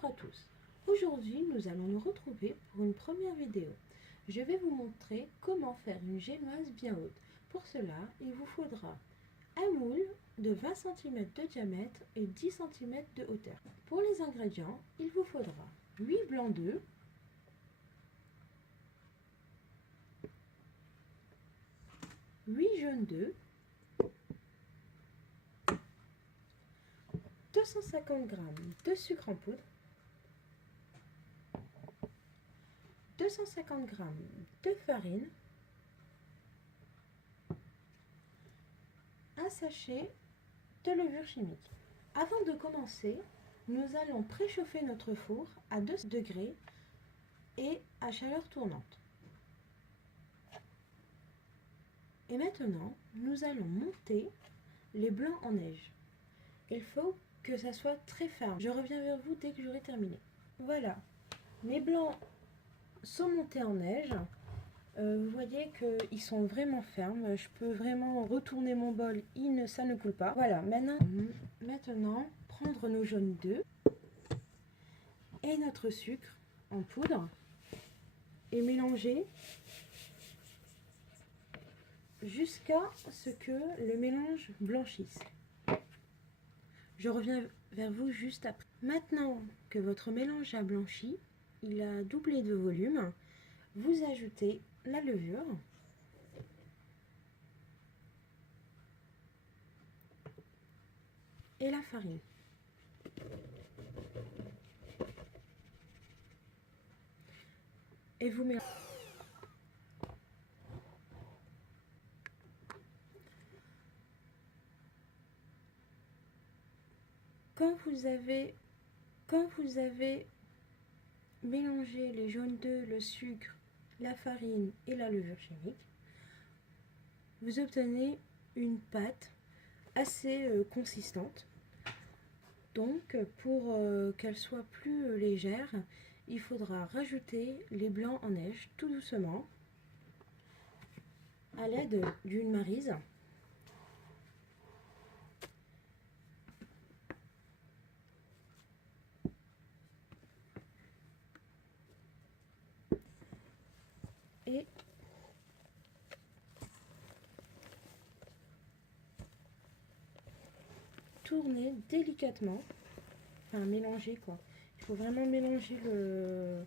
Bonjour à tous, aujourd'hui nous allons nous retrouver pour une première vidéo. Je vais vous montrer comment faire une génoise bien haute. Pour cela, il vous faudra un moule de 20 cm de diamètre et 10 cm de hauteur. Pour les ingrédients, il vous faudra 8 blancs d'œufs, 8 jaunes d'œufs, 250 g de sucre en poudre, 250 g de farine, un sachet de levure chimique. Avant de commencer, nous allons préchauffer notre four à 2 degrés et à chaleur tournante. Et maintenant, nous allons monter les blancs en neige. Il faut que ça soit très ferme. Je reviens vers vous dès que j'aurai terminé. Voilà, mes blancs sont montés en neige. Vous voyez qu'ils sont vraiment fermes. Je peux vraiment retourner mon bol, ça ne coule pas. Voilà, maintenant prendre nos jaunes d'œufs et notre sucre en poudre et mélanger jusqu'à ce que le mélange blanchisse. Je reviens vers vous juste après. Maintenant que votre mélange a blanchi, il a doublé de volume, vous ajoutez la levure et la farine. Et vous mélangez. Quand vous avez mélangé les jaunes d'œufs, le sucre, la farine et la levure chimique, vous obtenez une pâte assez consistante. Donc pour qu'elle soit plus légère, il faudra rajouter les blancs en neige tout doucement à l'aide d'une maryse. Et tourner délicatement, enfin mélanger quoi. Il faut vraiment mélanger le...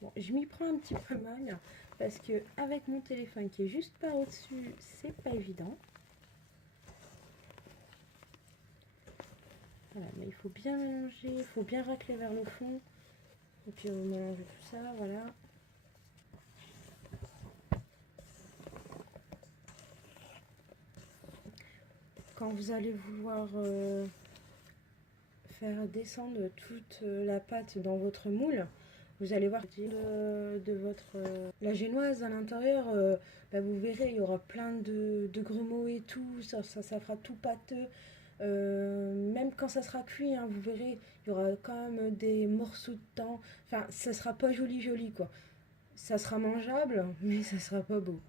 Bon, je m'y prends un petit peu mal parce que avec mon téléphone qui est juste par au-dessus, c'est pas évident. Voilà, mais il faut bien mélanger, il faut bien racler vers le fond. Et puis on mélange tout ça, voilà. Quand vous allez vouloir faire descendre toute la pâte dans votre moule, vous allez voir de votre la génoise à l'intérieur, bah vous verrez, il y aura plein de grumeaux et tout, ça fera tout pâteux. Même quand ça sera cuit, hein, vous verrez, il y aura quand même des morceaux de temps. Enfin, ça sera pas joli quoi. Ça sera mangeable, mais ça sera pas beau.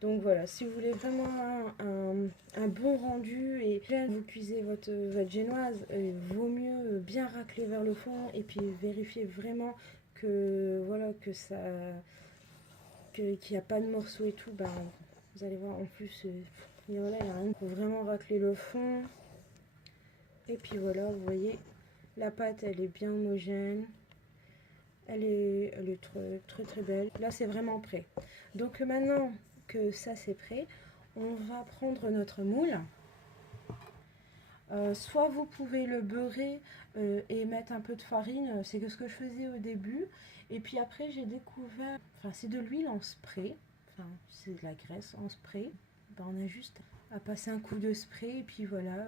Donc voilà, si vous voulez vraiment un bon rendu et vous cuisez votre génoise, il vaut mieux bien racler vers le fond et puis vérifier vraiment que voilà qu'il n'y a pas de morceaux et tout. Ben, vous allez voir en plus, voilà, il faut vraiment racler le fond. Et puis voilà, vous voyez, la pâte elle est bien homogène. Elle est très belle. Là c'est vraiment prêt. Donc maintenant que ça c'est prêt, on va prendre notre moule. Soit vous pouvez le beurrer et mettre un peu de farine, c'est ce que je faisais au début. Et puis après j'ai découvert, enfin c'est de l'huile en spray, enfin c'est de la graisse en spray. Ben, on a juste à passer un coup de spray et puis voilà.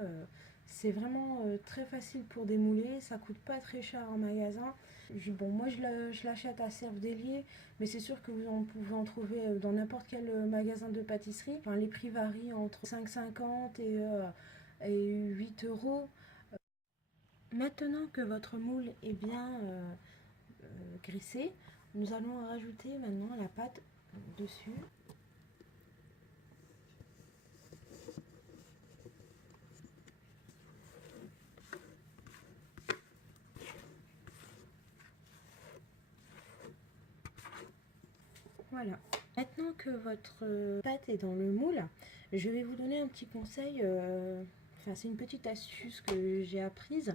C'est vraiment très facile pour démouler, ça coûte pas très cher en magasin. Bon, moi je l'achète à Cerf-Délier, mais c'est sûr que vous pouvez en trouver dans n'importe quel magasin de pâtisserie. Enfin, les prix varient entre 5,50 et 8 euros. Maintenant que votre moule est bien graissé, nous allons rajouter maintenant la pâte dessus. Voilà. Maintenant que votre pâte est dans le moule, je vais vous donner un petit conseil. Enfin, c'est une petite astuce que j'ai apprise.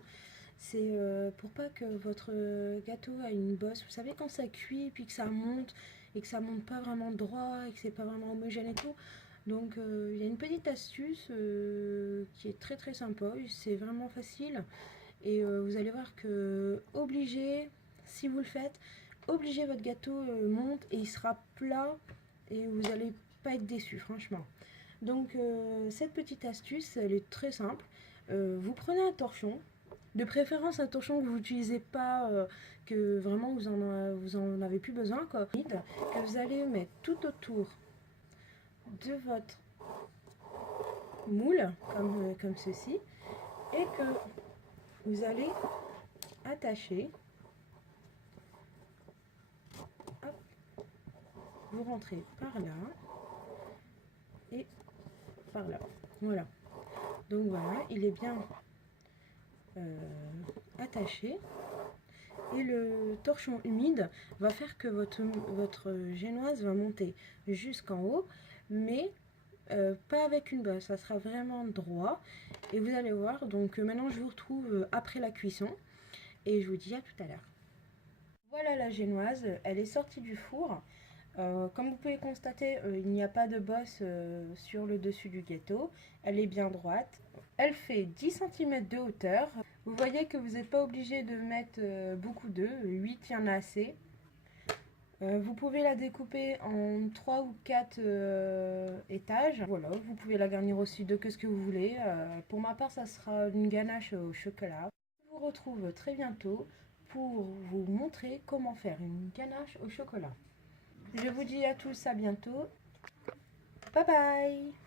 C'est pour pas que votre gâteau ait une bosse. Vous savez, quand ça cuit puis que ça monte et que ça monte pas vraiment droit et que c'est pas vraiment homogène et tout. Donc il y a une petite astuce qui est très sympa. C'est vraiment facile. Et vous allez voir que obligé, si vous le faites, obligé votre gâteau monte et il sera plat et vous n'allez pas être déçu, franchement. Donc cette petite astuce, elle est très simple. Vous prenez un torchon, de préférence un torchon que vous n'utilisez pas, que vraiment vous en avez plus besoin, quoi, que vous allez mettre tout autour de votre moule, comme ceci, et que vous allez attacher. Hop, vous rentrez par là et par là. Voilà. Donc voilà, il est bien attaché. Et le torchon humide va faire que votre génoise va monter jusqu'en haut, mais pas avec une bosse, ça sera vraiment droit. Et vous allez voir, donc maintenant je vous retrouve après la cuisson et je vous dis à tout à l'heure. Voilà la génoise, elle est sortie du four. Comme vous pouvez constater, il n'y a pas de bosse sur le dessus du gâteau. Elle est bien droite. Elle fait 10 cm de hauteur. Vous voyez que vous n'êtes pas obligé de mettre beaucoup d'œufs. 8, il y en a assez. Vous pouvez la découper en 3 ou 4 étages. Voilà, vous pouvez la garnir aussi de que ce que vous voulez. Pour ma part, ça sera une ganache au chocolat. Je vous retrouve très bientôt pour vous montrer comment faire une ganache au chocolat. Je vous dis à tous à bientôt. Bye bye!